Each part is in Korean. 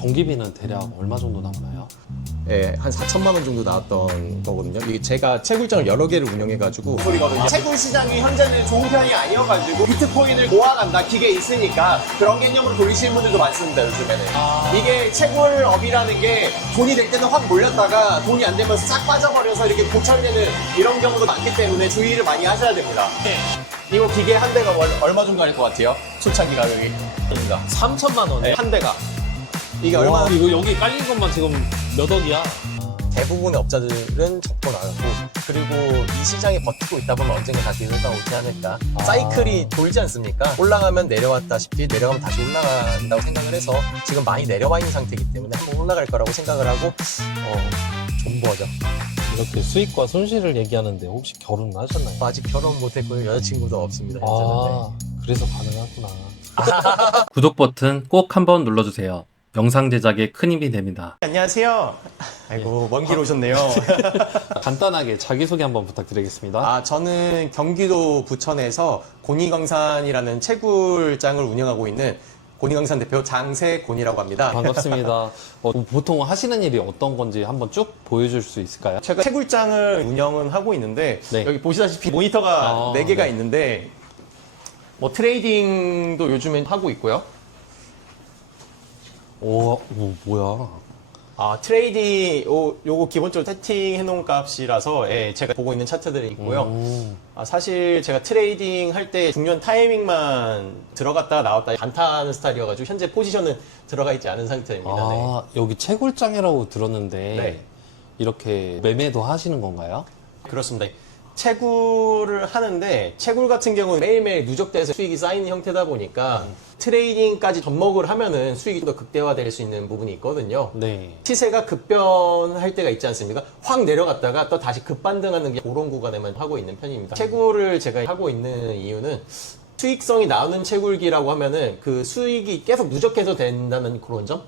전기비는 대략 얼마 정도 나오나요? 예, 한 4천만 원 정도 나왔던 거거든요. 이게 제가 채굴장을 여러 개를 운영해가지고 소리거든요. 채굴 시장이 현재는 좋은 편이 아니어가지고 비트코인을 모아간다 기계에 있으니까 그런 개념으로 돌리시는 분들도 많습니다 요즘에는. 이게 채굴업이라는 게 돈이 될 때는 확 몰렸다가 돈이 안 되면서 싹 빠져버려서 이렇게 고철되는 이런 경우도 많기 때문에 주의를 많이 하셔야 됩니다. 이거 기계 한 대가 얼마 정도 할 것 같아요? 초창기 가격이 3천만 원에 한 대가 이게 와, 얼마나 이거 여기 깔린 것만 지금 몇 억이야? 대부분의 업자들은 접고 나가고, 그리고 이 시장이 버티고 있다 보면 언젠가 다시 회가 오지 않을까. 사이클이 돌지 않습니까? 올라가면 내려왔다시피 내려가면 다시 올라간다고 생각을 해서 지금 많이 내려와 있는 상태이기 때문에 한번 올라갈 거라고 생각을 하고 존버죠. 이렇게 수익과 손실을 얘기하는데 혹시 결혼은 하셨나요? 아직 결혼 못했고요. 여자친구도 없습니다. 아, 그래서 가능하구나. 구독 버튼 꼭 한번 눌러주세요. 영상 제작에 큰 힘이 됩니다. 안녕하세요. 아이고 먼 길 오셨네요. 간단하게 자기소개 한번 부탁드리겠습니다. 저는 경기도 부천에서 곤이광산이라는 채굴장을 운영하고 있는 곤이광산 대표 장세곤이라고 합니다. 반갑습니다. 보통 하시는 일이 어떤 건지 한번 쭉 보여줄 수 있을까요? 제가 채굴장을 운영은 하고 있는데 네. 여기 보시다시피 모니터가 4개가 네. 있는데 뭐 트레이딩도 요즘엔 하고 있고요. 오, 뭐야. 트레이딩 요거 기본적으로 세팅해 놓은 값이라서 제가 보고 있는 차트들이 있고요. 사실 제가 트레이딩 할 때 중요한 타이밍만 들어갔다가 나왔다 간타하는 스타일이어가지고 현재 포지션은 들어가 있지 않은 상태입니다. 네. 여기 채굴장이라고 들었는데 네. 이렇게 매매도 하시는 건가요? 그렇습니다. 채굴을 하는데 채굴 같은 경우는 매일매일 누적돼서 수익이 쌓이는 형태다 보니까 트레이딩까지 접목을 하면은 수익이 더 극대화될 수 있는 부분이 있거든요. 네. 시세가 급변할 때가 있지 않습니까? 확 내려갔다가 또 다시 급반등하는 게 그런 구간에만 하고 있는 편입니다. 채굴을 제가 하고 있는 이유는 수익성이 나오는 채굴기라고 하면은 그 수익이 계속 누적해서 된다는 그런 점?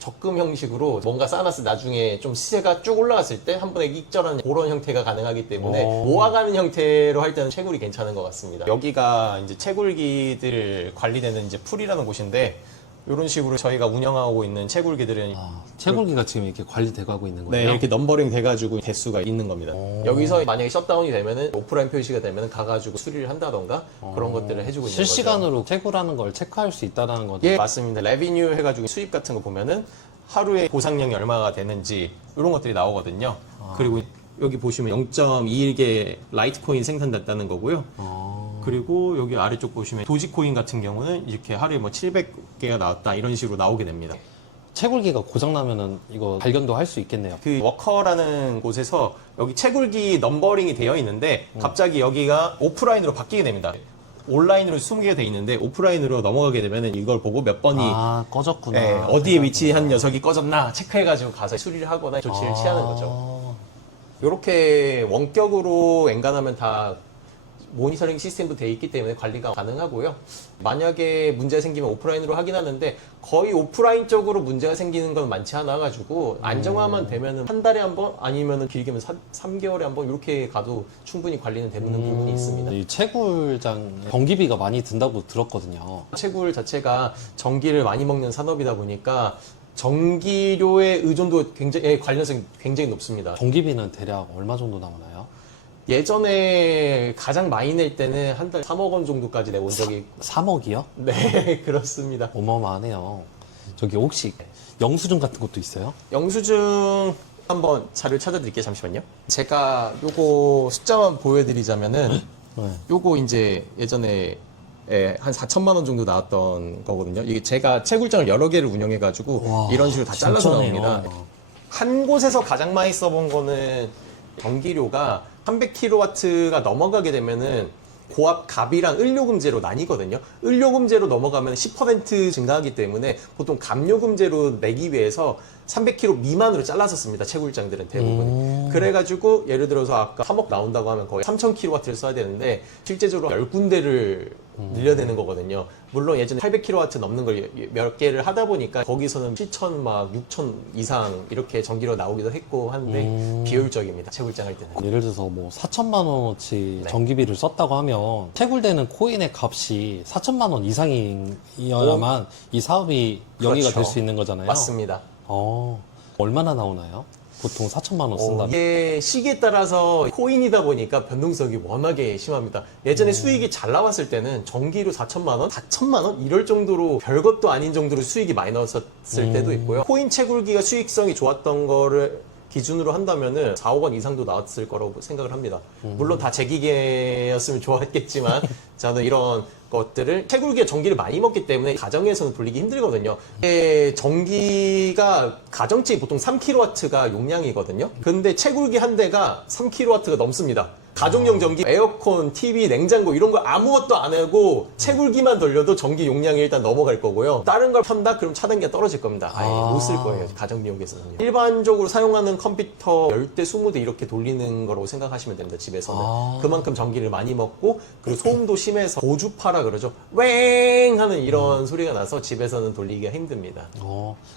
적금 형식으로 뭔가 쌓아놨을 때 나중에 좀 시세가 쭉 올라갔을 때 한 번에 익절하는 그런 형태가 가능하기 때문에 모아가는 형태로 할 때는 채굴이 괜찮은 것 같습니다. 여기가 이제 채굴기들 관리되는 이제 풀이라는 곳인데 이런 식으로 저희가 운영하고 있는 채굴기들은 채굴기가 지금 이렇게 관리돼 가고 있는 네, 거예요? 이렇게 넘버링 돼가지고 개수가 있는 겁니다. 여기서 만약에 셧다운이 되면은 오프라인 표시가 되면은 가가지고 수리를 한다던가 그런 것들을 해주고 있는 거죠. 실시간으로 채굴하는 걸 체크할 수 있다는 거죠? 예, 맞습니다. 레비뉴 해가지고 수입 같은 거 보면은 하루에 보상량이 얼마가 되는지 이런 것들이 나오거든요. 그리고 여기 보시면 0.21개 라이트코인 생산됐다는 거고요. 그리고 여기 아래쪽 보시면 도지코인 같은 경우는 이렇게 하루에 뭐 700개가 나왔다 이런 식으로 나오게 됩니다. 채굴기가 고장나면은 이거 발견도 할 수 있겠네요. 그 워커라는 곳에서 여기 채굴기 넘버링이 되어 있는데 갑자기 여기가 오프라인으로 바뀌게 됩니다. 온라인으로 20개가 돼 있는데 오프라인으로 넘어가게 되면은 이걸 보고 몇 번이 꺼졌구나. 어디에 위치한 녀석이 꺼졌나 체크해가지고 가서 수리를 하거나 조치를 취하는 거죠. 이렇게 원격으로 엔간하면 다 모니터링 시스템도 돼 있기 때문에 관리가 가능하고요. 만약에 문제가 생기면 오프라인으로 하긴 하는데 거의 오프라인 쪽으로 문제가 생기는 건 많지 않아 가지고 안정화만 되면은 한 달에 한 번 아니면은 길게면 3개월에 한 번 이렇게 가도 충분히 관리는 되는 부분이 있습니다. 이 채굴장 전기비가 많이 든다고 들었거든요. 채굴 자체가 전기를 많이 먹는 산업이다 보니까 전기료의 의존도 굉장히 관련성이 굉장히 높습니다. 전기비는 대략 얼마 정도 나오나요? 예전에 가장 많이 낼 때는 한 달 3억 원 정도까지 내본 적이 3억이요? 네, 그렇습니다. 어마어마하네요. 저기 혹시 영수증 같은 것도 있어요? 영수증 한번 자료 찾아드릴게요. 잠시만요. 제가 요거 숫자만 보여드리자면은 요거 이제 예전에 한 4천만 원 정도 나왔던 거거든요. 이게 제가 채굴장을 여러 개를 운영해가지고 이런 식으로 다 잘라서 진짜네요. 나옵니다. 한 곳에서 가장 많이 써본 거는 전기료가 300kW가 넘어가게 되면은 고압 갑이랑 을료금제로 나뉘거든요. 을료금제로 넘어가면 10% 증가하기 때문에 보통 갑료금제로 내기 위해서 300kW 미만으로 잘랐었습니다. 채굴장들은 대부분. 그래가지고 예를 들어서 아까 3억 나온다고 하면 거의 3000kW를 써야 되는데 실제적으로 10군데를 늘려야 되는 거거든요. 물론 예전에 800kW 넘는 걸 몇 개를 하다 보니까 거기서는 7,000, 막 6,000 이상 이렇게 전기로 나오기도 했고 하는데 비효율적입니다. 채굴장 할 때는. 예를 들어서 뭐 4천만 원어치 네. 전기비를 썼다고 하면 채굴되는 코인의 값이 4천만 원 이상이어야만 이 사업이 영위가 그렇죠. 될 수 있는 거잖아요. 맞습니다. 얼마나 나오나요? 보통 4천만 원 쓴다면? 이게 시기에 따라서 코인이다 보니까 변동성이 워낙에 심합니다. 예전에 수익이 잘 나왔을 때는 전기료 4천만 원, 4천만 원 이럴 정도로 별것도 아닌 정도로 수익이 많이 나왔을 때도 있고요. 코인 채굴기가 수익성이 좋았던 거를 기준으로 한다면은 4억 원 이상도 나왔을 거라고 생각을 합니다. 물론 다 제 기계였으면 좋았겠지만 저는 이런 것들을 채굴기가 전기를 많이 먹기 때문에 가정에서는 돌리기 힘들거든요. 이게 전기가 가정집이 보통 3kW가 용량이거든요. 근데 채굴기 한 대가 3kW가 넘습니다. 가정용 전기, 에어컨, TV, 냉장고 이런 거 아무것도 안 하고 채굴기만 돌려도 전기 용량이 일단 넘어갈 거고요. 다른 걸 켠다? 그럼 차단기가 떨어질 겁니다. 아예 못 쓸 거예요. 가정용에서는요. 일반적으로 사용하는 컴퓨터 10대, 20대 이렇게 돌리는 거라고 생각하시면 됩니다. 집에서는. 그만큼 전기를 많이 먹고 그리고 소음도 심해서 고주파라 그러죠. 웽 하는 이런 소리가 나서 집에서는 돌리기가 힘듭니다.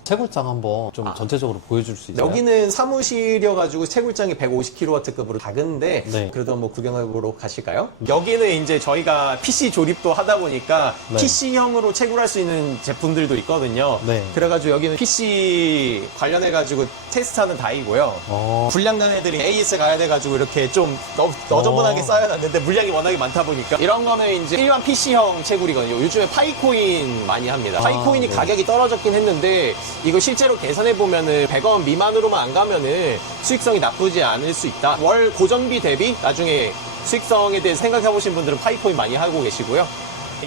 채굴장 한번 좀 전체적으로 보여줄 수 있어요? 여기는 사무실이어가지고 채굴장이 150kW급으로 작은데 네. 그래도 한번 구경해보러 가실까요? 여기는 이제 저희가 PC 조립도 하다 보니까 네. PC형으로 채굴할 수 있는 제품들도 있거든요. 네. 그래가지고 여기는 PC 관련해가지고 테스트하는 다이고요. 불량난 애들이 AS 가야 돼가지고 이렇게 좀 너저분하게 쌓여놨는데 물량이 워낙에 많다 보니까 이런 거는 이제 일반 PC형 채굴이거든요. 요즘에 파이코인 많이 합니다. 파이코인이 네. 가격이 떨어졌긴 했는데 이거 실제로 계산해보면은 100원 미만으로만 안 가면은 수익성이 나쁘지 않을 수 있다. 월 고정비 대비 나중에 수익성에 대해 생각해보신 분들은 파이코인 많이 하고 계시고요.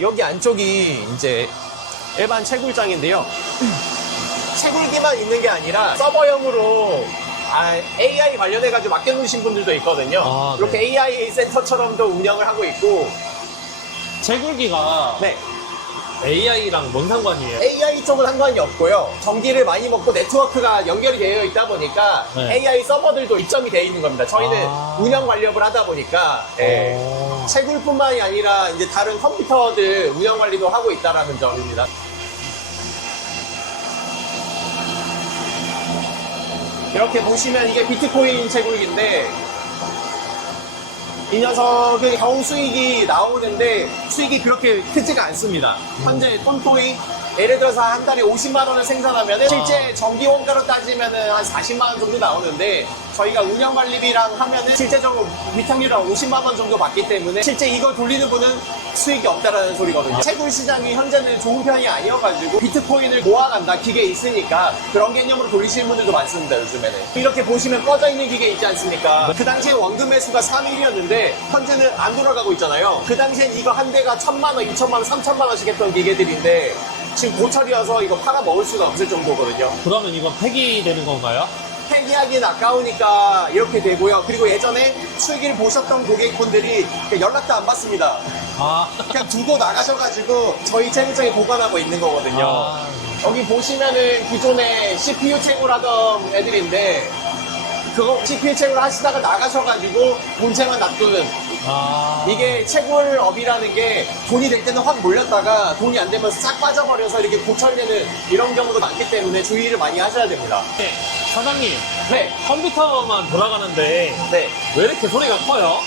여기 안쪽이 이제 일반 채굴장인데요. 채굴기만 있는 게 아니라 서버형으로 AI 관련해가지고 맡겨놓으신 분들도 있거든요. 이렇게 네. AI 센터처럼도 운영을 하고 있고 채굴기가 네. AI랑 뭔 상관이에요? AI 쪽은 상관이 없고요. 전기를 많이 먹고 네트워크가 연결이 되어 있다 보니까 네. AI 서버들도 입점이 되어 있는 겁니다. 저희는 아. 운영 관리업을 하다 보니까 예. 채굴뿐만이 아니라 이제 다른 컴퓨터들 운영 관리도 하고 있다라는 점입니다. 이렇게 보시면 이게 비트코인 채굴기인데 이 녀석은 겨우 수익이 나오는데 수익이 그렇게 크지가 않습니다. 현재 톤토이 예를 들어서 한 달에 50만 원을 생산하면 실제 전기 원가로 따지면 한 40만 원 정도 나오는데 저희가 운영관리비랑 하면은 실제적으로 위탁료랑 50만 원 정도 받기 때문에 실제 이걸 돌리는 분은 수익이 없다라는 소리거든요. 채굴 시장이 현재는 좋은 편이 아니어가지고 비트코인을 모아간다 기계 있으니까 그런 개념으로 돌리시는 분들도 많습니다. 요즘에는 이렇게 보시면 꺼져 있는 기계 있지 않습니까? 그 당시에 원금 매수가 3일이었는데 현재는 안 돌아가고 있잖아요. 그 당시엔 이거 한 대가 1,000만 원, 2,000만 원, 3,000만 원씩 했던 기계들인데 지금 고철이어서 이거 팔아 먹을 수가 없을 정도거든요. 그러면 이건 폐기되는 건가요? 폐기하기는 아까우니까 이렇게 되고요. 그리고 예전에 수익을 보셨던 고객분들이 연락도 안 받습니다. 그냥 두고 나가셔가지고 저희 채굴장에 보관하고 있는 거거든요. 여기 보시면은 기존에 CPU 채굴하던 애들인데 그거 CPU 채굴 하시다가 나가셔가지고 본체만 놔두는 이게 채굴업이라는 게 돈이 될 때는 확 몰렸다가 돈이 안 되면 싹 빠져버려서 이렇게 고철되는 이런 경우도 많기 때문에 주의를 많이 하셔야 됩니다. 네. 사장님, 네, 컴퓨터만 돌아가는데 네. 왜 이렇게 소리가 커요?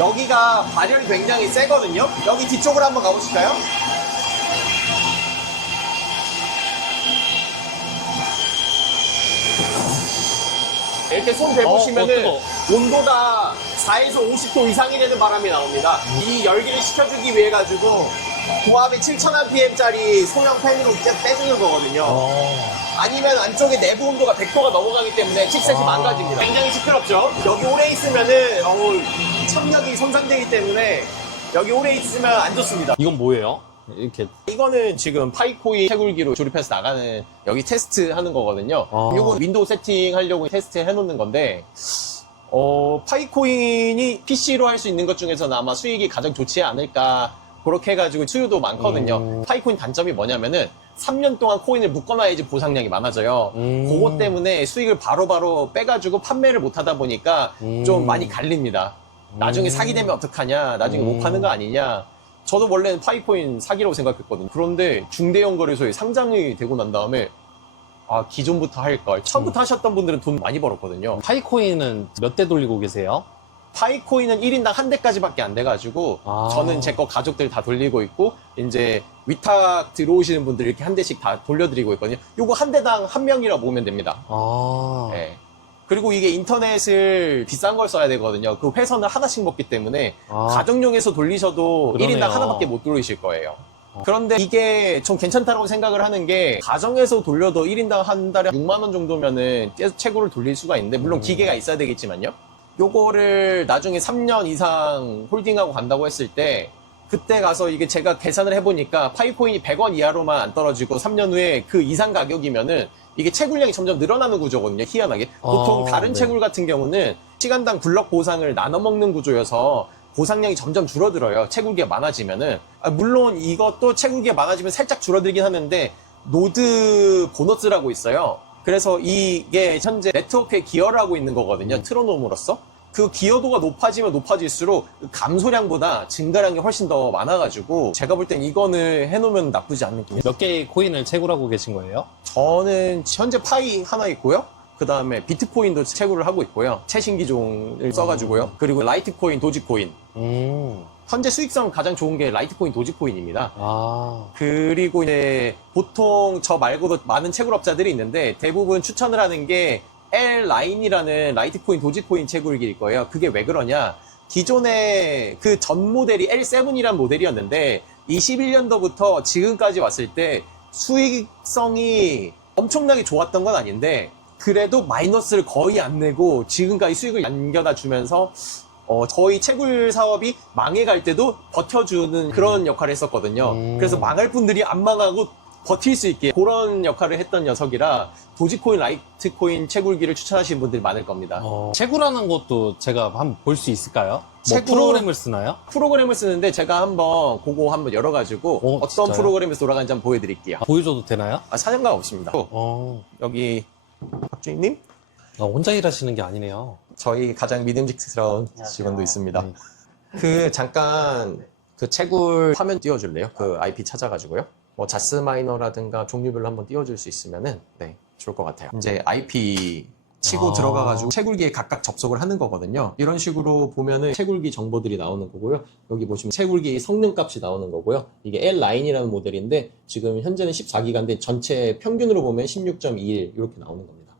여기가 발열이 굉장히 세거든요. 여기 뒤쪽으로 한번 가보실까요? 이렇게 손 대보시면은 뜨거워. 온도가 4에서 50도 이상이 되는 바람이 나옵니다. 이 열기를 식혀주기 위해 가지고 고압의 7000rpm짜리 소형 팬으로 빼주는 거거든요. 아니면 안쪽에 내부 온도가 100도가 넘어가기 때문에 칩셋이 망가집니다. 굉장히 시끄럽죠? 여기 오래 있으면은 청력이 손상되기 때문에 여기 오래 있으면 안 좋습니다. 이건 뭐예요? 이렇게 이거는 지금 파이코인 채굴기로 조립해서 나가는 여기 테스트 하는 거거든요. 이거 윈도우 세팅 하려고 테스트 해놓는 건데 파이코인이 PC로 할 수 있는 것 중에서는 아마 수익이 가장 좋지 않을까 그렇게 해가지고 수요도 많거든요. 파이코인 단점이 뭐냐면은 3년 동안 코인을 묶어놔야지 보상량이 많아져요. 그것 때문에 수익을 바로바로 빼가지고 판매를 못 하다 보니까 좀 많이 갈립니다. 나중에 사기 되면 어떡하냐, 나중에 못 파는 거 아니냐. 저도 원래는 파이코인 사기라고 생각했거든요. 그런데 중대형 거래소에 상장이 되고 난 다음에 아, 기존부터 할걸. 처음부터 하셨던 분들은 돈 많이 벌었거든요. 파이코인은 몇 대 돌리고 계세요? 파이코인은 1인당 한 대까지밖에 안 돼가지고 아. 저는 제 거 가족들 다 돌리고 있고 이제 위탁 들어오시는 분들 이렇게 한 대씩 다 돌려드리고 있거든요. 요거 한 대당 한 명이라 보면 됩니다. 아. 예. 그리고 이게 인터넷을 비싼 걸 써야 되거든요. 그 회선을 하나씩 먹기 때문에 아. 가정용에서 돌리셔도 그러네요. 1인당 하나밖에 못 돌리실 거예요. 그런데 이게 좀 괜찮다고 생각을 하는 게 가정에서 돌려도 1인당 한 달에 6만 원 정도면은 계속 채굴을 돌릴 수가 있는데 물론 기계가 있어야 되겠지만요. 요거를 나중에 3년 이상 홀딩하고 간다고 했을 때 그때 가서 이게 제가 계산을 해보니까 파이코인이 100원 이하로만 안 떨어지고 3년 후에 그 이상 가격이면은 이게 채굴량이 점점 늘어나는 구조거든요. 희한하게. 보통 다른 네. 채굴 같은 경우는 시간당 블럭 보상을 나눠 먹는 구조여서 보상량이 점점 줄어들어요. 채굴기가 많아지면은. 물론 이것도 채굴기가 많아지면 살짝 줄어들긴 하는데 노드 보너스라고 있어요. 그래서 이게 현재 네트워크에 기여를 하고 있는 거거든요. 트로놈으로서. 그 기여도가 높아지면 높아질수록 감소량보다 증가량이 훨씬 더 많아가지고 제가 볼 땐 이거는 해놓으면 나쁘지 않는 게 몇 개의 코인을 채굴하고 계신 거예요? 저는 현재 파이 하나 있고요. 그 다음에 비트코인도 채굴을 하고 있고요. 최신 기종을 써가지고요. 그리고 라이트코인, 도지코인. 현재 수익성 가장 좋은 게 라이트코인, 도지코인입니다. 아. 그리고 이제 보통 저 말고도 많은 채굴업자들이 있는데 대부분 추천을 하는 게 L9이라는 라이트코인, 도지코인 채굴기일 거예요. 그게 왜 그러냐? 기존에 그 전 모델이 L7이라는 모델이었는데 21년도부터 지금까지 왔을 때 수익성이 엄청나게 좋았던 건 아닌데 그래도 마이너스를 거의 안 내고 지금까지 수익을 안겨다 주면서 저희 채굴 사업이 망해갈 때도 버텨주는 그런 역할을 했었거든요. 그래서 망할 분들이 안 망하고 버틸 수 있게 그런 역할을 했던 녀석이라 도지코인, 라이트코인 채굴기를 추천하시는 분들이 많을 겁니다. 채굴하는 것도 제가 한번 볼 수 있을까요? 뭐 채굴- 프로그램을 쓰나요? 프로그램을 쓰는데 제가 한번 그거 한번 열어가지고 오, 어떤 진짜요? 프로그램에서 돌아가는지 한번 보여드릴게요. 보여줘도 되나요? 상관가 없습니다. 어. 여기 박주임님? 혼자 일하시는 게 아니네요. 저희 가장 믿음직스러운 직원도 있습니다. 네. 그 잠깐 그 채굴 화면 띄워줄래요? 그 IP 찾아가지고요. 뭐 자스 마이너라든가 종류별로 한번 띄워줄 수 있으면은 네 좋을 것 같아요. 이제 IP 치고 아. 들어가가지고 채굴기에 각각 접속을 하는 거거든요. 이런 식으로 보면은 채굴기 정보들이 나오는 거고요. 여기 보시면 채굴기 성능값이 나오는 거고요. 이게 L9이라는 모델인데 지금 현재는 14기가인데 전체 평균으로 보면 16.21 이렇게 나오는 겁니다.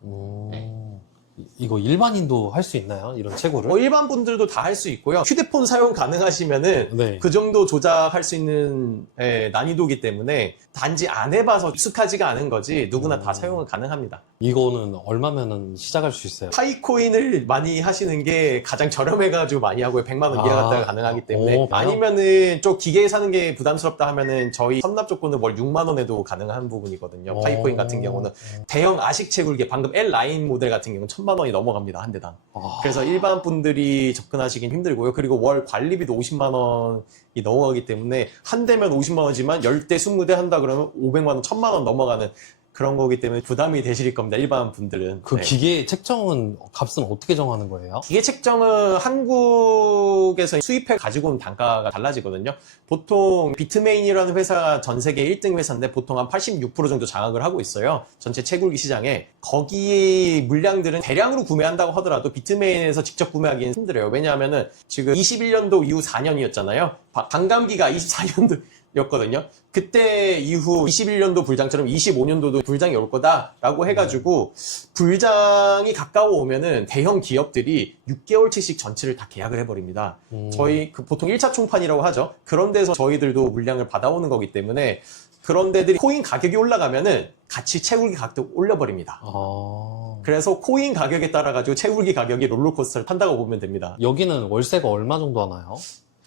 이거 일반인도 할 수 있나요? 이런 채굴을? 일반 분들도 다 할 수 있고요. 휴대폰 사용 가능하시면은 네. 그 정도 조작할 수 있는 난이도기 때문에 단지 안 해봐서 익숙하지가 않은 거지 누구나 다 사용은 가능합니다. 이거는 얼마면은 시작할 수 있어요? 파이코인을 많이 하시는 게 가장 저렴해가지고 많이 하고요. 100만 원 이하 갖다가 가능하기 때문에 오, 아니면은 좀 기계에 사는 게 부담스럽다 하면은 저희 선납 조건은 월 6만 원에도 가능한 부분이거든요. 파이코인 같은 경우는 대형 아식 채굴기 방금 L9 모델 같은 경우는 1000만 원이 넘어갑니다. 한 대당. 그래서 일반 분들이 접근하시긴 힘들고요. 그리고 월 관리비도 50만 원이 넘어가기 때문에 한 대면 50만 원이지만 10대, 20대 한다 그러면 500만 원, 1000만 원 넘어가는 그런 거기 때문에 부담이 되실 겁니다. 일반 분들은. 그 네. 기계 책정은 값은 어떻게 정하는 거예요? 기계 책정은 한국에서 수입해 가지고 온 단가가 달라지거든요. 보통 비트메인이라는 회사가 전 세계 1등 회사인데 보통 한 86% 정도 장악을 하고 있어요. 전체 채굴기 시장에. 거기 물량들은 대량으로 구매한다고 하더라도 비트메인에서 직접 구매하기는 힘들어요. 왜냐하면은 지금 21년도 이후 4년이었잖아요. 반감기가 24년도 였거든요. 그때 이후 21년도 불장처럼 25년도도 불장이 올 거다라고 해가지고 불장이 가까워 오면은 대형 기업들이 6개월치씩 전체를 다 계약을 해버립니다. 저희 보통 1차 총판이라고 하죠. 그런 데서 저희들도 물량을 받아오는 거기 때문에 그런 데들이 코인 가격이 올라가면은 같이 채굴기 가격도 올려버립니다. 그래서 코인 가격에 따라가지고 채굴기 가격이 롤러코스터를 탄다고 보면 됩니다. 여기는 월세가 얼마 정도 하나요?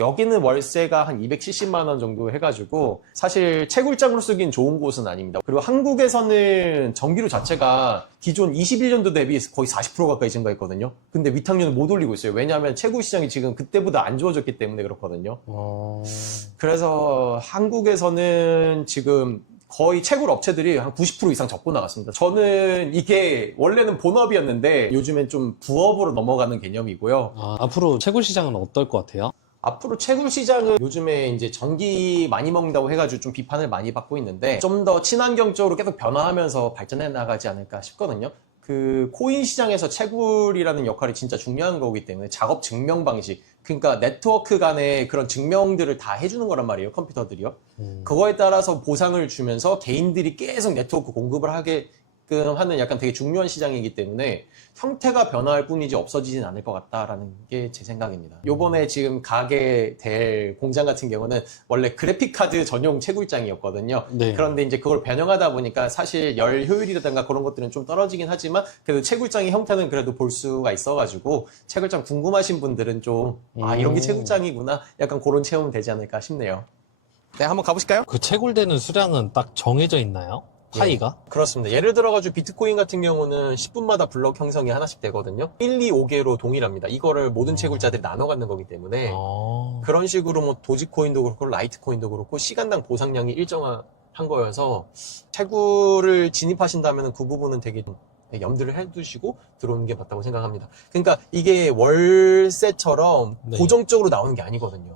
여기는 월세가 한 270만 원 정도 해가지고 사실 채굴장으로 쓰긴 좋은 곳은 아닙니다. 그리고 한국에서는 전기료 자체가 기존 21년도 대비 거의 40% 가까이 증가했거든요. 근데 위탁료는 못 올리고 있어요. 왜냐하면 채굴 시장이 지금 그때보다 안 좋아졌기 때문에 그렇거든요. 그래서 한국에서는 지금 거의 채굴 업체들이 한 90% 이상 접고 나갔습니다. 저는 이게 원래는 본업이었는데 요즘엔 좀 부업으로 넘어가는 개념이고요. 앞으로 채굴 시장은 어떨 것 같아요? 앞으로 채굴 시장은 요즘에 이제 전기 많이 먹는다고 해가지고 좀 비판을 많이 받고 있는데 좀 더 친환경 쪽으로 계속 변화하면서 발전해 나가지 않을까 싶거든요. 그 코인 시장에서 채굴이라는 역할이 진짜 중요한 거기 때문에 작업 증명 방식, 그러니까 네트워크 간의 그런 증명들을 다 해주는 거란 말이에요, 컴퓨터들이요. 그거에 따라서 보상을 주면서 개인들이 계속 네트워크 공급을 하게끔 하는 약간 되게 중요한 시장이기 때문에 형태가 변화할 뿐이지 없어지진 않을 것 같다라는 게 제 생각입니다. 요번에 지금 가게 될 공장 같은 경우는 원래 그래픽카드 전용 채굴장이었거든요. 네. 그런데 이제 그걸 변형하다 보니까 사실 열 효율이라든가 그런 것들은 좀 떨어지긴 하지만 그래도 채굴장의 형태는 그래도 볼 수가 있어가지고 채굴장 궁금하신 분들은 좀 이런 게 채굴장이구나 약간 그런 체험은 되지 않을까 싶네요. 네, 한번 가보실까요? 그 채굴되는 수량은 딱 정해져 있나요? 파이가? 그렇습니다. 예를 들어가지고 비트코인 같은 경우는 10분마다 블럭 형성이 하나씩 되거든요. 1, 2, 5개로 동일합니다. 이거를 모든 채굴자들이 나눠 갖는 거기 때문에 그런 식으로 뭐 도지코인도 그렇고 라이트코인도 그렇고 시간당 보상량이 일정한 거여서 채굴을 진입하신다면 그 부분은 되게 염두를 해두시고 들어오는 게 맞다고 생각합니다. 그러니까 이게 월세처럼 네. 고정적으로 나오는 게 아니거든요.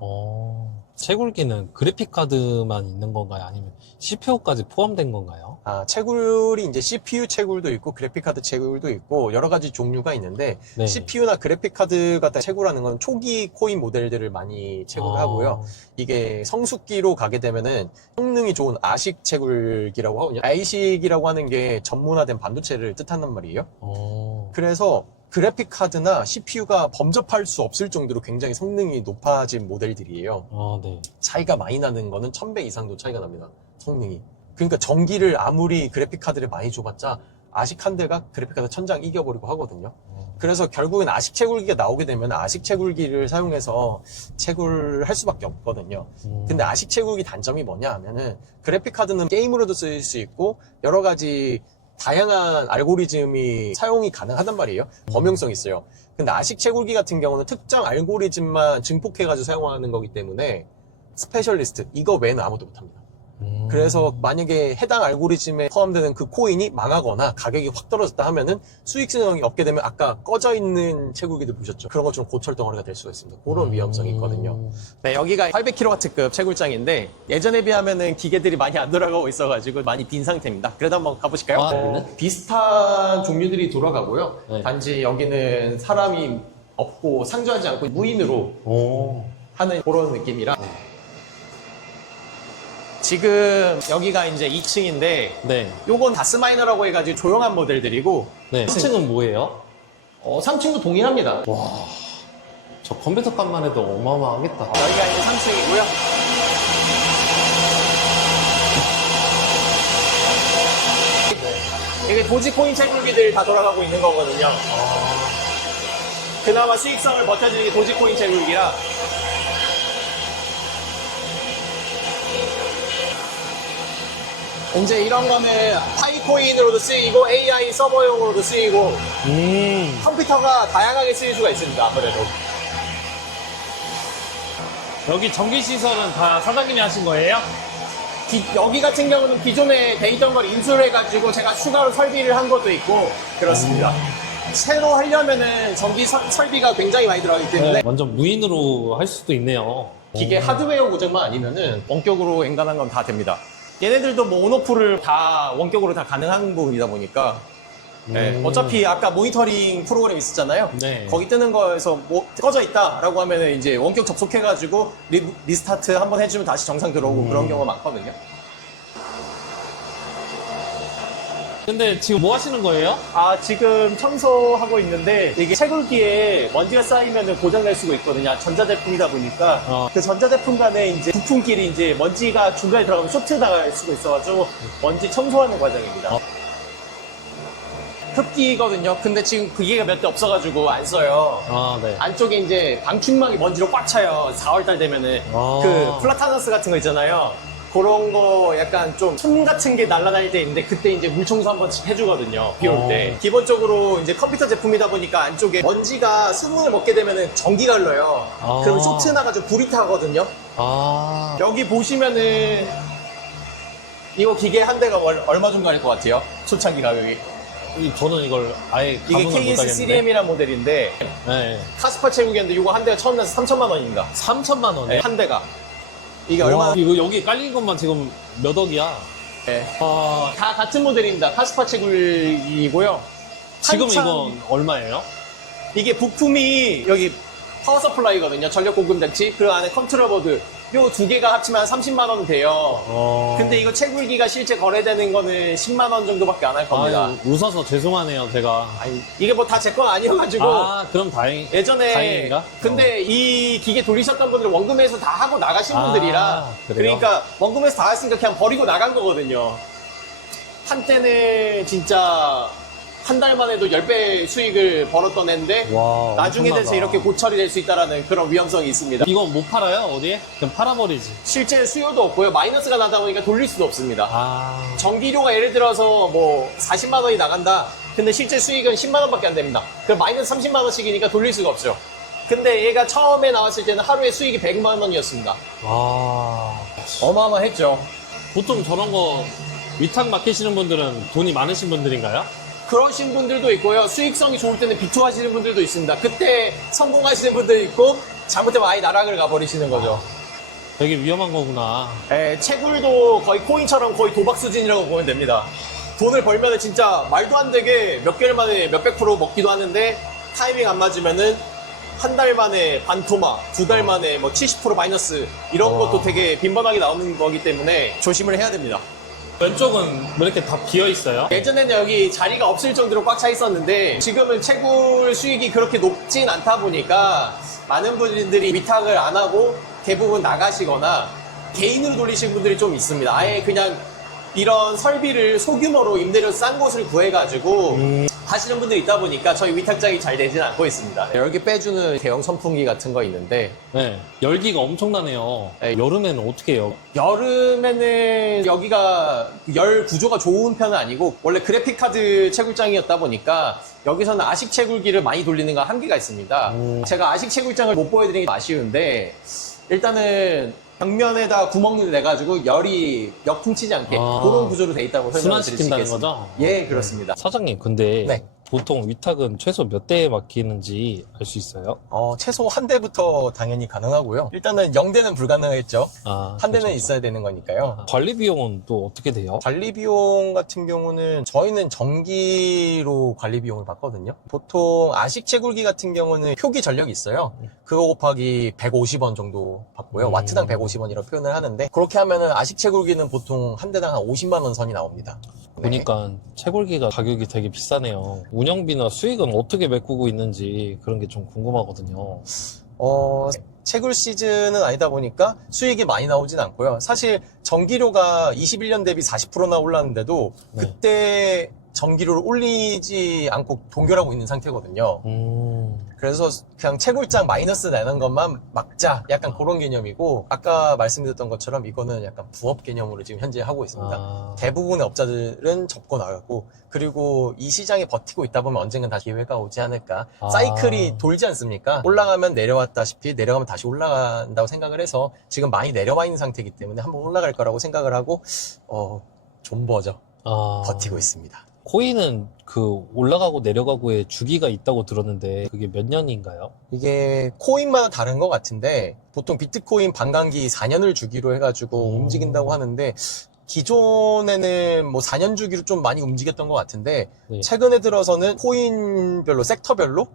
채굴기는 그래픽카드만 있는 건가요? 아니면 CPU까지 포함된 건가요? 채굴이 이제 CPU 채굴도 있고 그래픽카드 채굴도 있고 여러 가지 종류가 있는데 네. CPU나 그래픽카드 같은 채굴하는 건 초기 코인 모델들을 많이 채굴하고요. 이게 성숙기로 가게 되면은 성능이 좋은 아식 채굴기라고 하거든요. 아이식이라고 하는 게 전문화된 반도체를 뜻한단 말이에요. 그래서 그래픽카드나 CPU가 범접할 수 없을 정도로 굉장히 성능이 높아진 모델들이에요. 네. 차이가 많이 나는 거는 1000배 이상도 차이가 납니다. 성능이. 그러니까 전기를 아무리 그래픽카드를 많이 줘봤자 아식 한 대가 그래픽카드 천장 이겨버리고 하거든요. 그래서 결국엔 아식 채굴기가 나오게 되면 아식 채굴기를 사용해서 채굴할 수밖에 없거든요. 근데 아식 채굴기 단점이 뭐냐 하면은 그래픽카드는 게임으로도 쓸 수 있고 여러 가지 다양한 알고리즘이 사용이 가능하단 말이에요. 범용성이 있어요. 근데 아식 채굴기 같은 경우는 특정 알고리즘만 증폭해가지고 사용하는 거기 때문에 스페셜리스트, 이거 외에는 아무도 못합니다. 그래서 만약에 해당 알고리즘에 포함되는 그 코인이 망하거나 가격이 확 떨어졌다 하면은 수익성이 없게 되면 아까 꺼져 있는 채굴기들 보셨죠? 그런 것처럼 고철 덩어리가 될 수가 있습니다. 그런 위험성이 있거든요. 네, 여기가 800kW급 채굴장인데 예전에 비하면은 기계들이 많이 안 돌아가고 있어가지고 많이 빈 상태입니다. 그래도 한번 가보실까요? 비슷한 종류들이 돌아가고요. 네. 단지 여기는 사람이 없고 상주하지 않고 무인으로 하는 그런 느낌이라 지금 여기가 이제 2층인데 네. 요건 다스마이너라고 해가지고 조용한 모델들이고 네. 3층은 뭐예요? 3층도 동일합니다. 저 컴퓨터 값만 해도 어마어마하겠다. 여기가 이제 3층이고요. 이게 도지코인 채굴기들 다 돌아가고 있는 거거든요. 그나마 수익성을 버텨주는 게 도지코인 채굴기라 이제 이런 거는 파이코인으로도 쓰이고 AI 서버용으로도 쓰이고 컴퓨터가 다양하게 쓰일 수가 있습니다. 아무래도 여기 전기시설은 다 사장님이 하신 거예요? 여기 같은 경우는 기존에 돼 있던 걸 인수를 해가지고 제가 추가로 설비를 한 것도 있고 그렇습니다. 새로 하려면은 전기 설비가 굉장히 많이 들어가기 때문에 완전 무인으로 할 수도 있네요. 기계 하드웨어 고장만 아니면은 원격으로 엔간한 건 다 됩니다. 얘네들도 뭐 온오프를 다 원격으로 다 가능한 부분이다 보니까 네, 어차피 아까 모니터링 프로그램 있었잖아요. 네. 거기 뜨는 거에서 뭐 꺼져 있다라고 하면은 이제 원격 접속해가지고 리스타트 한번 해주면 다시 정상 들어오고 그런 경우가 많거든요. 근데 지금 뭐 하시는 거예요? 지금 청소하고 있는데 이게 채굴기에 먼지가 쌓이면 고장날 수가 있거든요. 전자제품이다 보니까 그 전자제품 간에 이제 부품끼리 이제 먼지가 중간에 들어가면 쇼트 나갈 수가 있어가지고 먼지 청소하는 과정입니다. 흡기거든요. 근데 지금 그 기계가 몇 대 없어가지고 안 써요. 네. 안쪽에 이제 방충망이 먼지로 꽉 차요. 4월달 되면은 그 플라타너스 같은 거 있잖아요. 그런 거 약간 좀 틈 같은 게 날아다닐 때 있는데 그때 이제 물 청소 한 번씩 해주거든요. 비 올 때. 기본적으로 이제 컴퓨터 제품이다 보니까 안쪽에 먼지가 수분을 먹게 되면은 전기가 흘러요. 그럼 쇼트 나가지고 불이 타거든요. 여기 보시면은 이거 기계 한 대가 얼마 정도 할 것 같아요? 초창기 가격이. 저는 이걸 아예 이게 가문을 KS 못하겠는데. 3M이란 모델인데 네. 카스파 채굴기인데 이거 한 대가 처음 나서 3천만 원입니다. 3천만 원에. 한 대가. 이게 와, 얼마나 이거 여기 깔린 것만 지금 몇 억이야? 네. 아, 다 같은 모델입니다. 카스파 채굴기이고요. 지금 한참- 이건 얼마예요? 이게 부품이 여기 파워 서플라이거든요. 전력 공급 장치. 그 안에 컨트롤 보드. 요 두 개가 합치면 30만 원 돼요. 근데 이거 채굴기가 실제 거래되는 거는 10만 원 정도밖에 안 할 겁니다. 아유, 웃어서 죄송하네요, 제가. 아니, 이게 뭐 다 제 건 아니어가지고. 아, 그럼 예전에 다행인가? 근데 이 기계 돌리셨던 분들은 원금에서 다 하고 나가신 아, 분들이라 그래요? 그러니까 원금에서 다 했으니까 그냥 버리고 나간 거거든요. 한때는 진짜 한 달만 해도 10배 수익을 벌었던 애인데 와, 나중에 돼서 엄청나다. 이렇게 고철이 될 수 있다는 그런 위험성이 있습니다. 이건 못 팔아요, 어디에? 그냥 팔아버리지. 실제 수요도 없고요. 마이너스가 나다 보니까 돌릴 수도 없습니다. 아, 전기료가 예를 들어서 뭐 40만 원이 나간다. 근데 실제 수익은 10만 원밖에 안 됩니다. 그럼 마이너스 30만 원씩이니까 돌릴 수가 없죠. 근데 얘가 처음에 나왔을 때는 하루에 수익이 100만 원이었습니다. 아. 어마어마했죠. 보통 저런 거 위탁 맡기시는 분들은 돈이 많으신 분들인가요? 그러신 분들도 있고요. 수익성이 좋을 때는 비투 하시는 분들도 있습니다. 그때 성공하시는 분들 있고 잘못되면 아예 나락을 가버리시는 거죠. 되게 위험한 거구나. 채굴도 거의 코인처럼 거의 도박 수준이라고 보면 됩니다. 돈을 벌면 진짜 말도 안 되게 몇 개월 만에 몇백 프로 먹기도 하는데 타이밍 안 맞으면은 한 달 만에 반토막, 두 달 만에 뭐 70% 마이너스 이런 것도 되게 빈번하게 나오는 거기 때문에 조심을 해야 됩니다. 왼쪽은 왜 이렇게 다 비어 있어요? 예전에는 여기 자리가 없을 정도로 꽉 차 있었는데 지금은 채굴 수익이 그렇게 높진 않다 보니까 많은 분들이 위탁을 안 하고 대부분 나가시거나 개인으로 돌리시는 분들이 좀 있습니다. 아예 그냥 이런 설비를 소규모로 임대료 싼 곳을 구해가지고 하시는 분들이 있다 보니까 저희 위탁장이 잘 되진 않고 있습니다. 열기 빼주는 대형 선풍기 같은 거 있는데 네. 열기가 엄청나네요. 네. 여름에는 어떻게 해요? 여름에는 여기가 열 구조가 좋은 편은 아니고 원래 그래픽카드 채굴장이었다 보니까 여기서는 아식 채굴기를 많이 돌리는 거 한계가 있습니다. 제가 아식 채굴장을 못 보여드리는 게 아쉬운데 일단은 벽면에다 구멍을 내가지고 열이 역풍치지 않게 아. 그런 구조로 돼 있다고 설명을 드릴 수 순환시킨다는 있겠습니다. 거죠? 예, 그렇습니다. 사장님, 근데 네. 보통 위탁은 최소 몇 대에 맡기는지 알 수 있어요? 최소 한 대부터 당연히 가능하고요. 일단은 0대는 불가능하겠죠. 아, 한 대는 그렇죠. 있어야 되는 거니까요. 관리 비용은 또 어떻게 돼요? 관리 비용 같은 경우는 저희는 전기로 관리 비용을 받거든요. 보통 아식 채굴기 같은 경우는 표기 전력이 있어요. 그거 곱하기 150원 정도 받고요. 와트당 150원이라고 표현을 하는데 그렇게 하면은 아식 채굴기는 보통 한 대당 한 50만 원 선이 나옵니다. 네. 보니까 채굴기가 가격이 되게 비싸네요. 운영비나 수익은 어떻게 메꾸고 있는지 그런 게 좀 궁금하거든요. 채굴 시즌은 아니다 보니까 수익이 많이 나오진 않고요. 사실 전기료가 21년 대비 40%나 올랐는데도 네. 그때 전기료를 올리지 않고 동결하고 있는 상태거든요. 그래서 그냥 채굴장 마이너스 내는 것만 막자 약간 그런 개념이고 아까 말씀드렸던 것처럼 이거는 약간 부업 개념으로 지금 현재 하고 있습니다. 아, 대부분의 업자들은 접고 나가고 그리고 이 시장에 버티고 있다 보면 언젠간 다시 기회가 오지 않을까. 아. 사이클이 돌지 않습니까? 올라가면 내려왔다시피 내려가면 다시 올라간다고 생각을 해서 지금 많이 내려와 있는 상태이기 때문에 한번 올라갈 거라고 생각을 하고 존버죠. 아. 버티고 있습니다. 코인은 그 올라가고 내려가고의 주기가 있다고 들었는데 그게 몇 년인가요? 이게 코인마다 다른 것 같은데 보통 비트코인 반감기 4년을 주기로 해가지고 움직인다고 하는데 기존에는 뭐 4년 주기로 좀 많이 움직였던 것 같은데 네. 최근에 들어서는 코인별로 섹터별로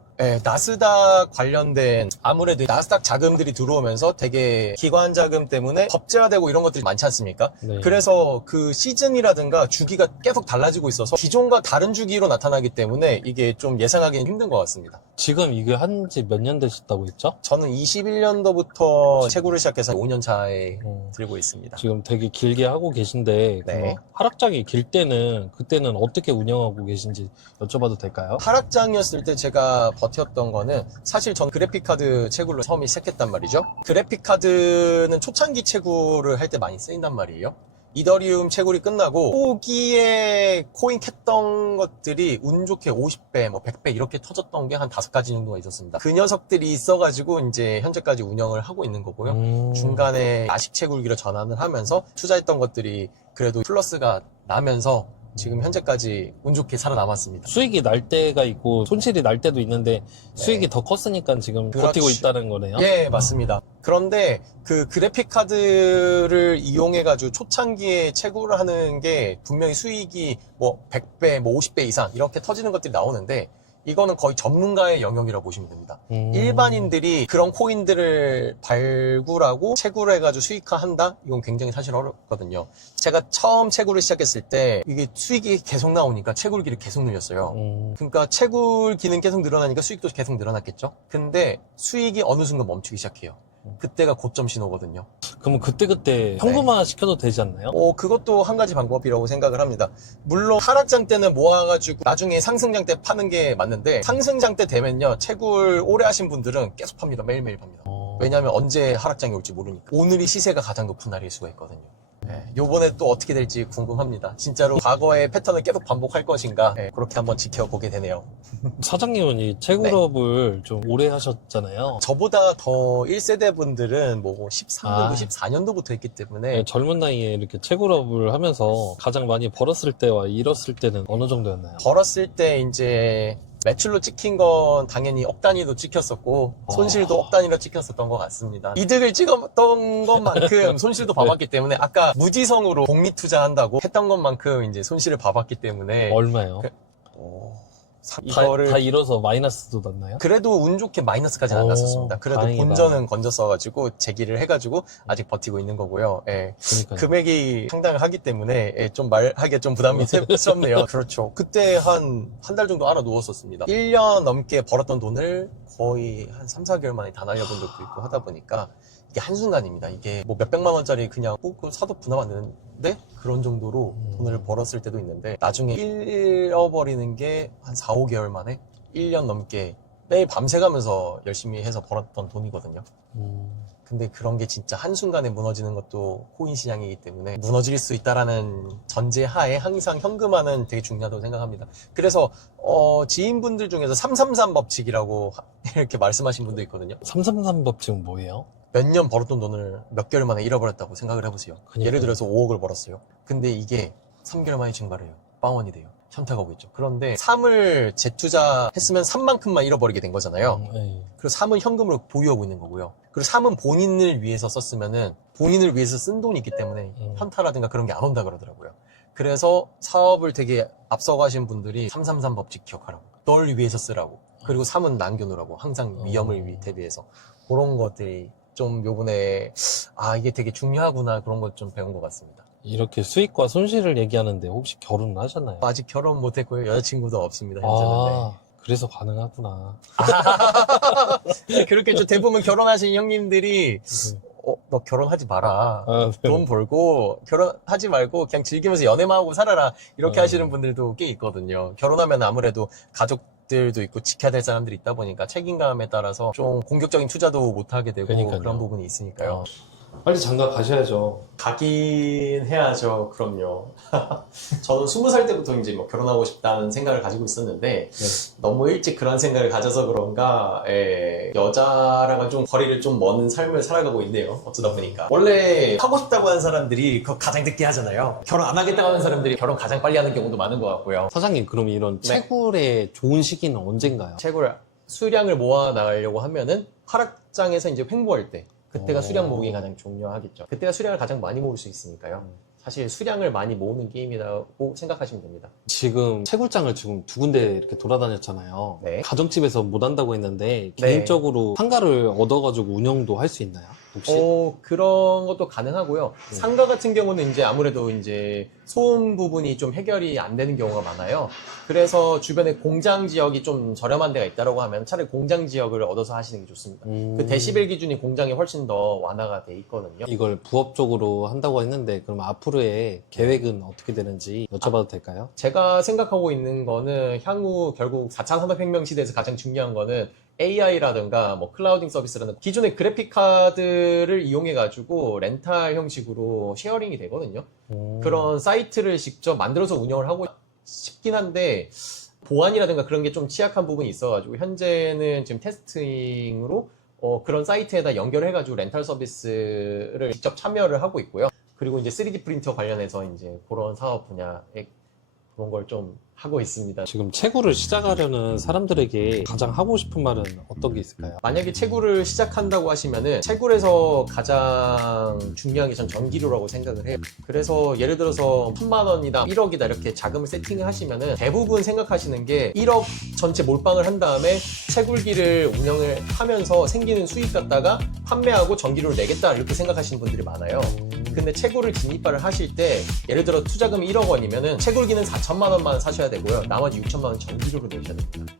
나스닥 관련된 아무래도 나스닥 자금들이 들어오면서 되게 기관 자금 때문에 법제화되고 이런 것들이 많지 않습니까? 네. 그래서 그 시즌이라든가 주기가 계속 달라지고 있어서 기존과 다른 주기로 나타나기 때문에 이게 좀 예상하기는 힘든 것 같습니다. 지금 이게 한지 몇 년 되셨다고 했죠? 저는 21년도부터 채굴을 시작해서 5년 차에 들고 있습니다. 지금 되게 길게 하고 계신데 네. 그 하락장이 길 때는 그때는 어떻게 운영하고 계신지 여쭤봐도 될까요? 하락장이었을 때 제가 버텼던 거는 사실 전 그래픽카드 채굴로 처음에 시작했단 말이죠. 그래픽카드는 초창기 채굴을 할 때 많이 쓰인단 말이에요. 이더리움 채굴이 끝나고 초기에 코인 캤던 것들이 운 좋게 50배, 뭐 100배 이렇게 터졌던 게 한 5가지 정도가 있었습니다. 그 녀석들이 있어가지고 이제 현재까지 운영을 하고 있는 거고요. 중간에 아식 채굴기로 전환을 하면서 투자했던 것들이 그래도 플러스가 나면서 지금 현재까지 운 좋게 살아남았습니다. 수익이 날 때가 있고 손실이 날 때도 있는데 수익이 더 컸으니까 지금 버티고 그렇지. 있다는 거네요. 예, 맞습니다. 그런데 그 그래픽 카드를 이용해가지고 초창기에 채굴을 하는 게 분명히 수익이 뭐 100배, 뭐 50배 이상 이렇게 터지는 것들이 나오는데 이거는 거의 전문가의 영역이라고 보시면 됩니다. 일반인들이 그런 코인들을 발굴하고 채굴을 해가지고 수익화한다? 이건 굉장히 사실 어렵거든요. 제가 처음 채굴을 시작했을 때 이게 수익이 계속 나오니까 채굴기를 계속 늘렸어요. 그러니까 채굴기는 계속 늘어나니까 수익도 계속 늘어났겠죠? 근데 수익이 어느 순간 멈추기 시작해요. 그때가 고점 신호거든요. 그러면 그때그때 현금화 시켜도 되지 않나요? 그것도 한 가지 방법이라고 생각을 합니다. 물론 하락장 때는 모아가지고 나중에 상승장 때 파는 게 맞는데 상승장 때 되면요. 채굴 오래 하신 분들은 계속 팝니다. 매일매일 팝니다. 왜냐하면 언제 하락장이 올지 모르니까. 오늘이 시세가 가장 높은 날일 수가 있거든요. 네, 요번에 또 어떻게 될지 궁금합니다. 진짜로 과거의 패턴을 계속 반복할 것인가 그렇게 한번 지켜보게 되네요. 사장님은 이 채굴업을 좀 오래 하셨잖아요. 저보다 더 1세대 분들은 뭐 13년도, 14년도부터 했기 때문에 네, 젊은 나이에 이렇게 채굴업을 하면서 가장 많이 벌었을 때와 잃었을 때는 어느 정도였나요? 벌었을 때 이제 매출로 찍힌 건 당연히 억 단위도 찍혔었고 손실도 억 단위로 찍혔었던 것 같습니다. 이득을 찍었던 것만큼 손실도 봐봤기 때문에 아까 무지성으로 복리 투자한다고 했던 것만큼 이제 손실을 봐봤기 때문에 얼마요? 이거를 다 잃어서 마이너스도 났나요? 그래도 운 좋게 마이너스까지는 안 오, 났었습니다. 그래도 다행이다. 본전은 건졌어가지고 재기를 해가지고 아직 버티고 있는 거고요. 예. 그러니까요. 금액이 상당하기 때문에 좀 말하기가 좀 부담이 스럽네요. 그렇죠. 그때 한 달 정도 알아 누웠었습니다. 1년 넘게 벌었던 돈을 거의 한 3, 4개월 만에 다 날려본 적도 있고 하다 보니까 이게 한순간입니다. 이게 뭐 몇백만 원짜리 그냥 뽑고 사도 부담 안 되는데 그런 정도로 돈을 벌었을 때도 있는데 나중에 잃어버리는 게 한 4, 5개월 만에 1년 넘게 매일 밤새가면서 열심히 해서 벌었던 돈이거든요. 근데 그런 게 진짜 한순간에 무너지는 것도 코인 시장이기 때문에 무너질 수 있다라는 전제하에 항상 현금화는 되게 중요하다고 생각합니다. 그래서 지인분들 중에서 333 법칙이라고 이렇게 말씀하신 분도 있거든요. 333 법칙은 뭐예요? 몇 년 벌었던 돈을 몇 개월 만에 잃어버렸다고 생각을 해보세요. 그러니까요. 예를 들어서 5억을 벌었어요. 근데 이게 3개월 만에 증발을 해요. 빵원이 돼요. 현타가 오고 있죠. 그런데 3을 재투자했으면 3만큼만 잃어버리게 된 거잖아요. 네. 그리고 3은 현금으로 보유하고 있는 거고요. 그리고 3은 본인을 위해서 썼으면은 본인을 위해서 쓴 돈이 있기 때문에 현타라든가 그런 게 안 온다 그러더라고요. 그래서 사업을 되게 앞서가신 분들이 333 법칙 기억하라고. 널 위해서 쓰라고. 그리고 3은 남겨놓으라고. 항상 위험을 대비해서. 그런 것들이 좀 요번에 이게 되게 중요하구나 그런 걸 좀 배운 것 같습니다. 이렇게 수익과 손실을 얘기하는데 혹시 결혼을 하셨나요? 아직 결혼 못했고요. 여자친구도 없습니다. 현재는. 그래서 가능하구나. 네. 그렇게 좀 대부분 결혼하신 형님들이 너 결혼하지 마라. 네. 돈 벌고 결혼하지 말고 그냥 즐기면서 연애만 하고 살아라. 이렇게 하시는 분들도 꽤 있거든요. 결혼하면 아무래도 가족들도 있고 지켜야 될 사람들이 있다 보니까 책임감에 따라서 좀 공격적인 투자도 못 하게 되고 그러니까요. 그런 부분이 있으니까요. 빨리 장가 가셔야죠. 가긴 해야죠. 그럼요. 저는 20살 때부터 이제 뭐 결혼하고 싶다는 생각을 가지고 있었는데 너무 일찍 그런 생각을 가져서 그런가 여자랑은 좀 거리를 좀 먼 삶을 살아가고 있네요. 어쩌다 보니까. 원래 하고 싶다고 하는 사람들이 그거 가장 늦게 하잖아요. 결혼 안 하겠다고 하는 사람들이 결혼 가장 빨리 하는 경우도 많은 것 같고요. 사장님, 그럼 이런 네. 채굴의 좋은 시기는 언젠가요? 채굴 수량을 모아 나가려고 하면은 하락장에서 이제 횡보할 때 그때가 수량 모으기 가장 중요하겠죠. 그때가 수량을 가장 많이 모을 수 있으니까요. 사실 수량을 많이 모으는 게임이라고 생각하시면 됩니다. 지금 채굴장을 지금 두 군데 이렇게 돌아다녔잖아요. 네. 가정집에서 못 한다고 했는데 네. 개인적으로 상가를 얻어가지고 운영도 할 수 있나요? 혹시? 그런 것도 가능하고요. 상가 같은 경우는 이제 아무래도 이제 소음 부분이 좀 해결이 안 되는 경우가 많아요. 그래서 주변에 공장 지역이 좀 저렴한 데가 있다고 하면 차라리 공장 지역을 얻어서 하시는 게 좋습니다. 그 데시벨 기준이 공장이 훨씬 더 완화가 돼 있거든요. 이걸 부업적으로 한다고 했는데 그럼 앞으로의 계획은 어떻게 되는지 여쭤봐도 될까요? 제가 생각하고 있는 거는 향후 결국 4차 산업혁명 시대에서 가장 중요한 거는 AI라든가 뭐 클라우딩 서비스라든가 기존의 그래픽 카드를 이용해 가지고 렌탈 형식으로 쉐어링이 되거든요. 그런 사이트를 직접 만들어서 운영을 하고 싶긴 한데 보안이라든가 그런 게 좀 취약한 부분이 있어가지고 현재는 지금 테스팅으로 그런 사이트에다 연결해가지고 렌탈 서비스를 직접 참여를 하고 있고요. 그리고 이제 3D 프린터 관련해서 이제 그런 사업 분야에 그런 걸 좀 하고 있습니다. 지금 채굴을 시작하려는 사람들에게 가장 하고 싶은 말은 어떤 게 있을까요? 만약에 채굴을 시작한다고 하시면은 채굴에서 가장 중요한 게 전 전기료라고 생각을 해요. 그래서 예를 들어서 1000만 원이다, 1억이다 이렇게 자금을 세팅을 하시면은 대부분 생각하시는 게 1억 전체 몰빵을 한 다음에 채굴기를 운영을 하면서 생기는 수익 갖다가 판매하고 전기료를 내겠다 이렇게 생각하시는 분들이 많아요. 근데 채굴을 진입발을 하실 때 예를 들어 투자금이 1억 원이면은 채굴기는 4천만 원만 사셔야 되고요. 나머지 6천만 원 전기료를 내셔야 됩니다.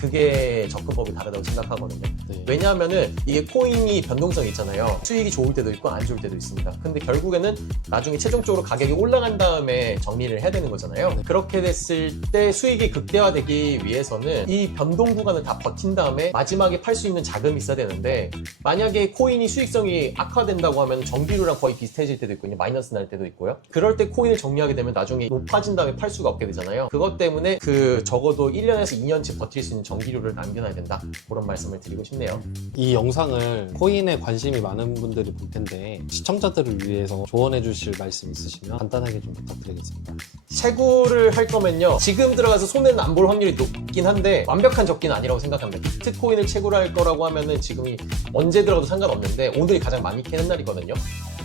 그게 접근법이 다르다고 생각하거든요. 네. 왜냐하면은 이게 코인이 변동성이 있잖아요. 수익이 좋을 때도 있고 안 좋을 때도 있습니다. 근데 결국에는 나중에 최종적으로 가격이 올라간 다음에 정리를 해야 되는 거잖아요. 그렇게 됐을 때 수익이 극대화되기 위해서는 이 변동 구간을 다 버틴 다음에 마지막에 팔 수 있는 자금이 있어야 되는데, 만약에 코인이 수익성이 악화된다고 하면 정비료랑 거의 비슷해질 때도 있거든요. 마이너스 날 때도 있고요. 그럴 때 코인을 정리하게 되면 나중에 높아진 다음에 팔 수가 없게 되잖아요. 그것 때문에 적어도 1년에서 2년치 버틸 수 있는 전기료를 남겨놔야 된다, 그런 말씀을 드리고 싶네요. 이 영상을 코인에 관심이 많은 분들이 볼 텐데 시청자들을 위해서 조언해 주실 말씀 있으시면 간단하게 좀 부탁드리겠습니다. 채굴을 할 거면요, 지금 들어가서 손해는 안 볼 확률이 높긴 한데 완벽한 적기는 아니라고 생각합니다. 비트코인을 채굴할 거라고 하면은 지금이 언제 들어가도 상관없는데 오늘이 가장 많이 캐는 날이거든요.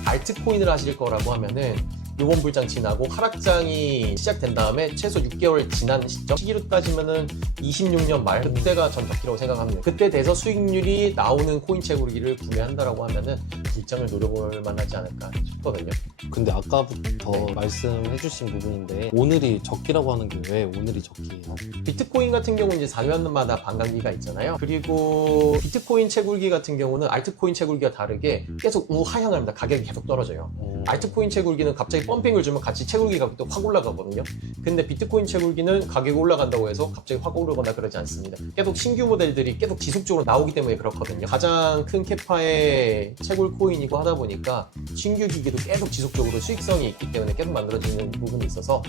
알트코인을 하실 거라고 하면은 요번 불장 지나고 하락장이 시작된 다음에 최소 6개월 지난 시기로 따지면은 26년 말, 그때가 전 적기라고 생각합니다. 그때 돼서 수익률이 나오는 코인 채굴기를 구매한다라고 하면은 일정을 노려볼 만하지 않을까 싶거든요. 근데 아까부터 말씀해 주신 부분인데 오늘이 적기라고 하는 게 왜 오늘이 적기예요? 비트코인 같은 경우는 이제 4년마다 반감기가 있잖아요. 그리고 비트코인 채굴기 같은 경우는 알트코인 채굴기와 다르게 계속 우하향을 합니다. 가격이 계속 떨어져요. 알트코인 채굴기는 갑자기 펌핑을 주면 같이 채굴기 가격도 확 올라가거든요. 근데 비트코인 채굴기는 가격이 올라간다고 해서 갑자기 확 오르거나 그러지 않습니다. 계속 신규 모델들이 계속 지속적으로 나오기 때문에 그렇거든요. 가장 큰 캐파의 채굴 코인이고 하다 보니까 신규 기기도 계속 지속적으로 수익성이 있기 때문에 계속 만들어지는 부분이 있어서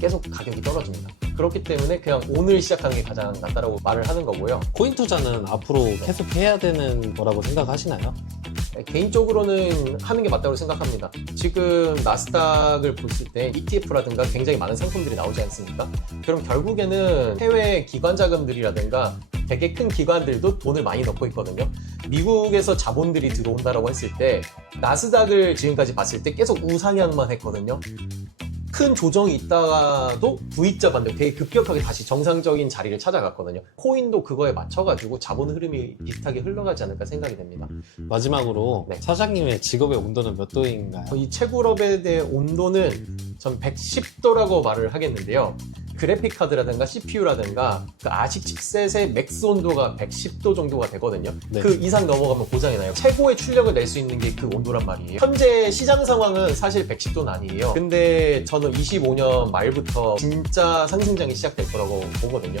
계속 가격이 떨어집니다. 그렇기 때문에 그냥 오늘 시작하는 게 가장 낫다라고 말을 하는 거고요. 코인 투자는 앞으로 계속 해야 되는 거라고 생각하시나요? 개인적으로는 하는 게 맞다고 생각합니다. 지금 나스닥을 봤을 때 ETF라든가 굉장히 많은 상품들이 나오지 않습니까? 그럼 결국에는 해외 기관 자금들이라든가 되게 큰 기관들도 돈을 많이 넣고 있거든요. 미국에서 자본들이 들어온다라고 했을 때 나스닥을 지금까지 봤을 때 계속 우상향만 했거든요. 큰 조정이 있다가도 V자 반대 되게 급격하게 다시 정상적인 자리를 찾아갔거든요. 코인도 그거에 맞춰가지고 자본 흐름이 비슷하게 흘러가지 않을까 생각이 됩니다. 마지막으로 네. 사장님의 직업의 온도는 몇 도인가요? 이 채굴업에 대한 온도는 전 110도라고 말을 하겠는데요. 그래픽 카드라든가 CPU라든가 그 아식 칩셋의 맥스 온도가 110도 정도가 되거든요. 네. 그 이상 넘어가면 고장이 나요. 최고의 출력을 낼 수 있는 게 그 온도란 말이에요. 현재 시장 상황은 사실 110도는 아니에요. 근데 저는 25년 말부터 진짜 상승장이 시작될 거라고 보거든요.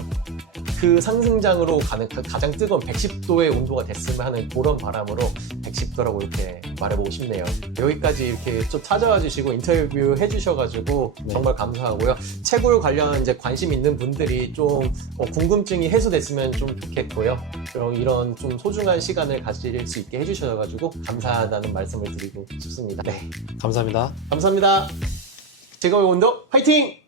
그 상승장으로 가는 가장 뜨거운 110도의 온도가 됐으면 하는 그런 바람으로 110도라고 이렇게 말해보고 싶네요. 여기까지 이렇게 좀 찾아와 주시고 인터뷰 해주셔가지고 네. 정말 감사하고요. 채굴 관련 이제 관심 있는 분들이 좀 궁금증이 해소됐으면 좀 좋겠고요. 그럼 이런 좀 소중한 시간을 가질 수 있게 해주셔가지고 감사하다는 말씀을 드리고 싶습니다. 네, 감사합니다. 감사합니다. 즐거운 온도 화이팅!